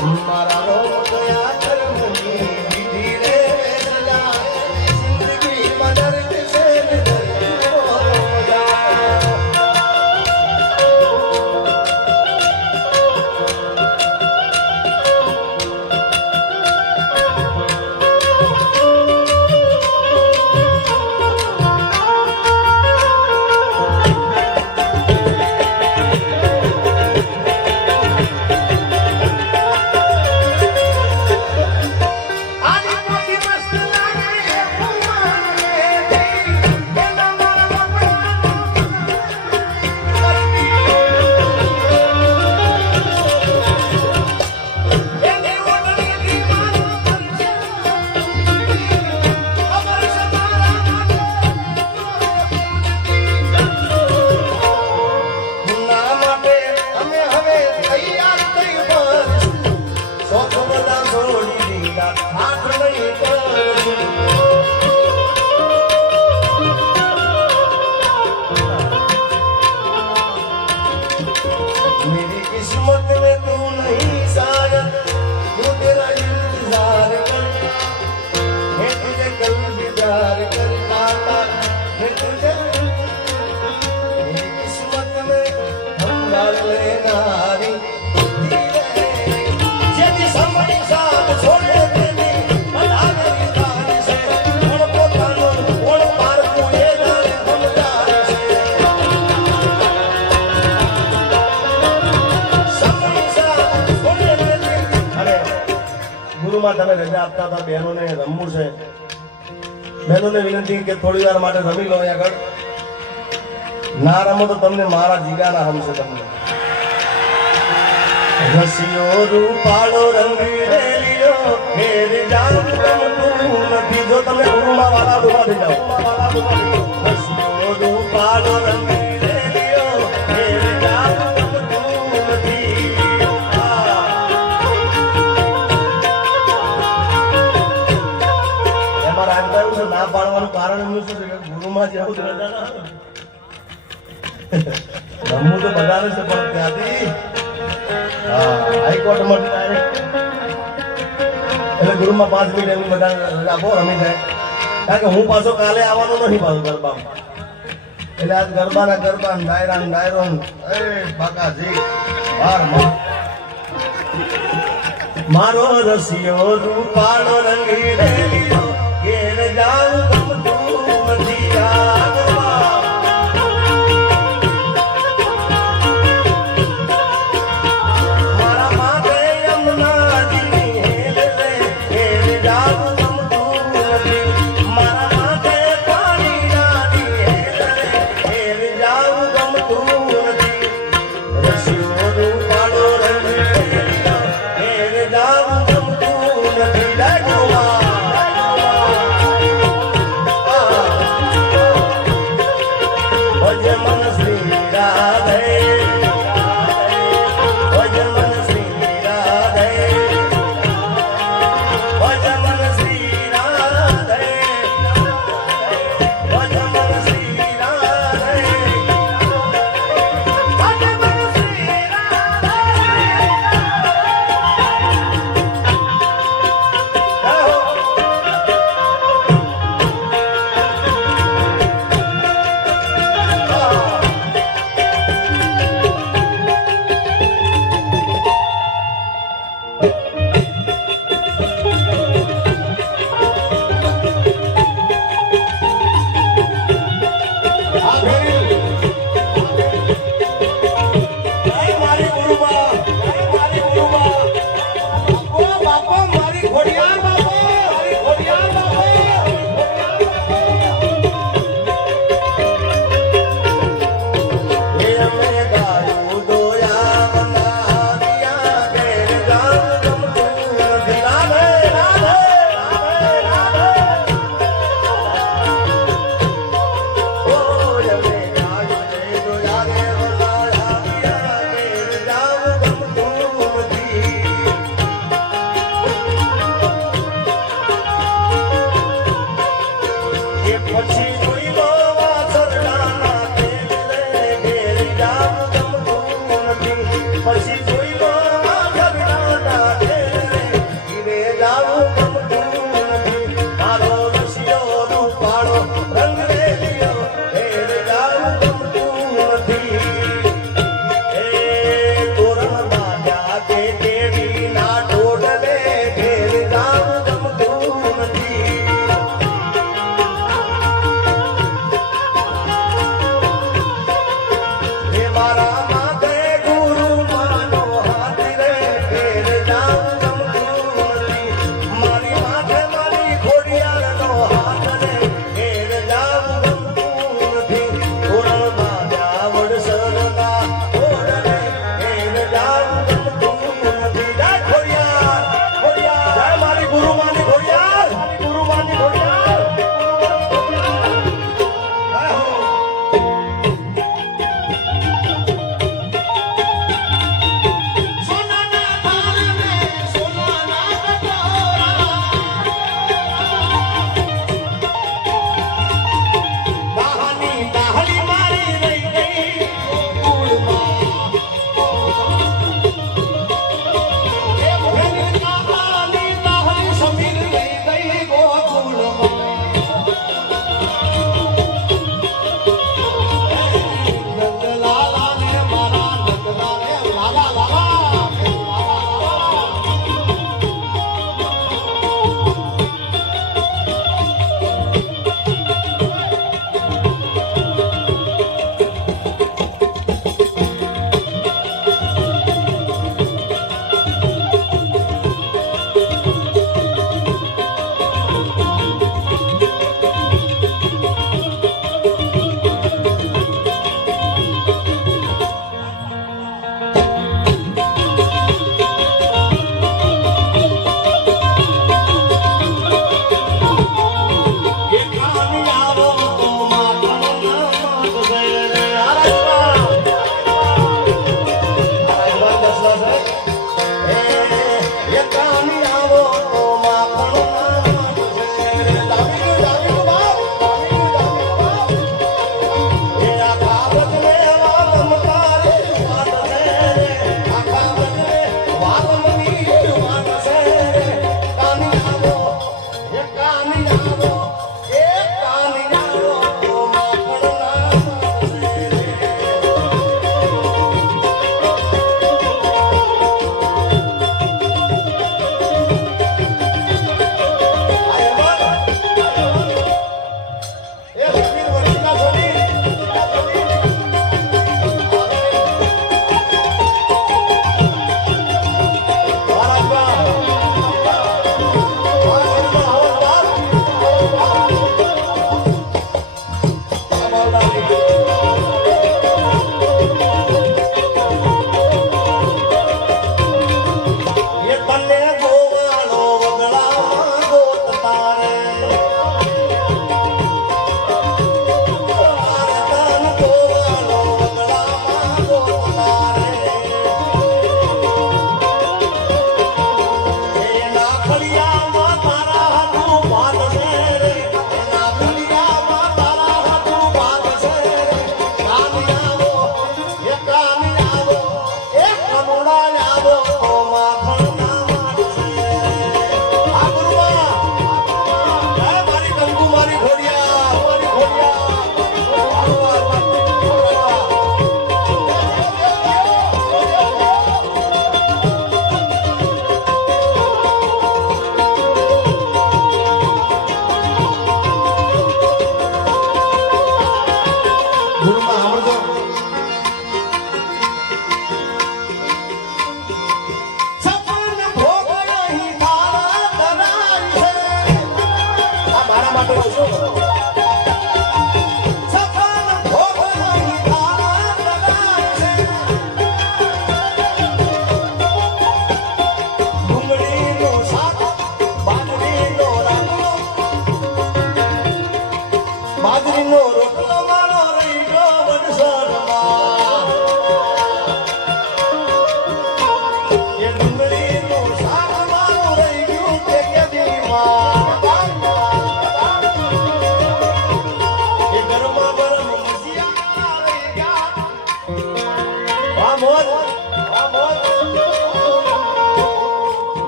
મારા રોમ ગયા કર્મની વિધિ રે સજા જિંદગી મદદ છે તમે રજા આપતા હતા બહેનોને રમવું છે બહેનોને વિનંતી કે થોડી વાર માટે રમી લો આગળ ના રમો તો તમને મારા જીગાના હમશે તમને રસિયો રૂપાળો રંગ રેલિયો ઘેર જામ ગમતું નથી જો તમે ગુરુમાં વાળા ઉભા થઈ જાઓ રસિયો રૂપાળો રંગ રેલિયો ઘેર જામ ગમતું નથી ના પાડવાનું કારણ એમનું શું છે કે ગુરુમાં જેવું રમવું તો બધાને છે પણ ત્યાંથી હાઈકોર્ટમાં એટલે ગુરુમાં 5 મિનિટ એમની બધા રાખો રમી જાય કારણ કે હું પાછો કાલે આવવાનો નથી પાછો ગરબામાં એટલે આજ ગરબાના ડાયરો એ બાકાજી વાર મારો રસિયો રૂપાળો રંગી રેલિયો ઘેર જાઉં ગમતું નથી મારા માથે યમુનાજીની હેલ રે ઘેર જાઉં ગમતું નથી મારા માથે પાણી નાની હેલ રે ઘેર જાઉં ગમતું નથી રસિયો રૂપાળો રંગ ઘેર જાઉં ગમતું નથી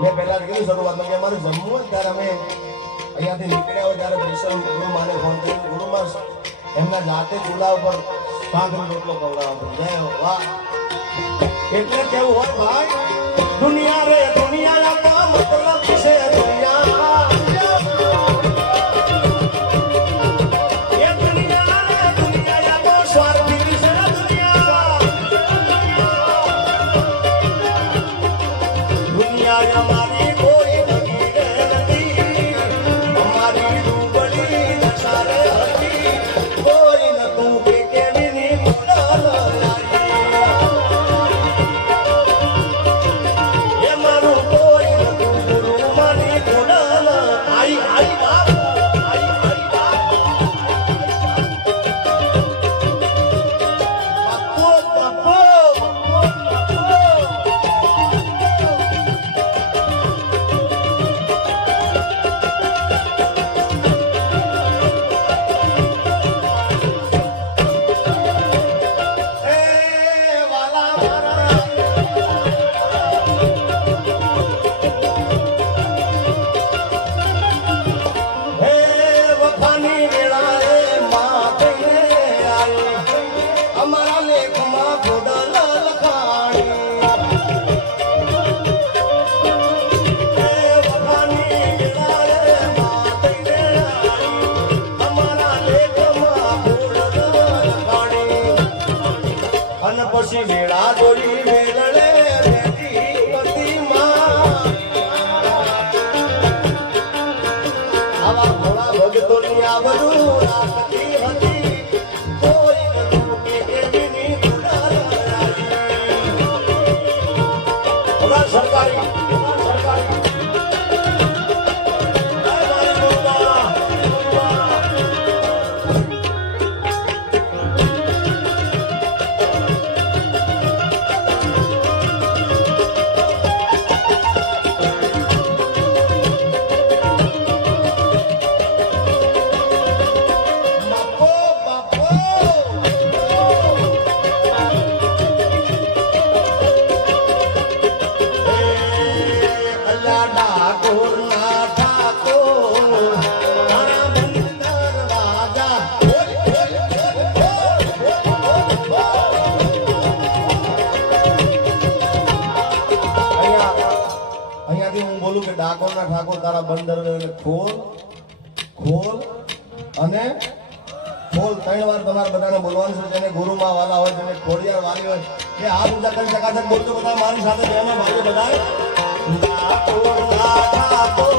મેં પહેલા જ કીધું શરૂઆતમાં કે અમારે જમવું હોય ત્યારે અમે અહીંયાથી નીકળ્યા હોય ત્યારે સ્પેશિયલ ગુરુ માને ફોન કર્યો. ગુરુમાં એમના જાતે ચૂલા ઉપર સાંકનો રોટલો ખવડાવવાનો. જય વાહ. એટલે કેવું હોય ભાઈ, દુનિયા રે દુનિયા કા મતલબ છે દુનિયા. એ દુનિયા રે દુનિયા કો સ્વાર્થી છે દુનિયા. દુનિયા અમારી કોઈ નથી, અમારી ડૂબડી દશારે હતી. કોઈ નતું કે કેવી ની મોડાલ એ મારું કોઈ નતું ગુરુ મારી મોડાલ આઈ આઈ બાપ આઈ આઈ બાપ. બાપો બાપો અમારા લેખમાં ગોડલ લખાણી. વખાની વેળાએ માતને આઈ. અમારા લેખમાં ગોડલ લખાણી. અને પછી વેળા દોરી વેલડે બેઠી હતી માં. આવા ઘોડા ભગતોની આવડું રાખતી હતી. કોઈ નતું કે કેવીની ગુડાલ આવી. સરકારી ડાકોરના ઠાકોર તારા બંદર ખોલ ખોલ અને ખોલ 3 વાર તમારે બધાને બોલવાનું છે. જેને ગુરુમાં વાલા હોય, જેને ખોડિયાર વાલી હોય, કે આ પૂજા કરી શકાશે બોલજો બધા મારી સાથે. ભાઈઓ બધા ડાકોરના ઠાકોર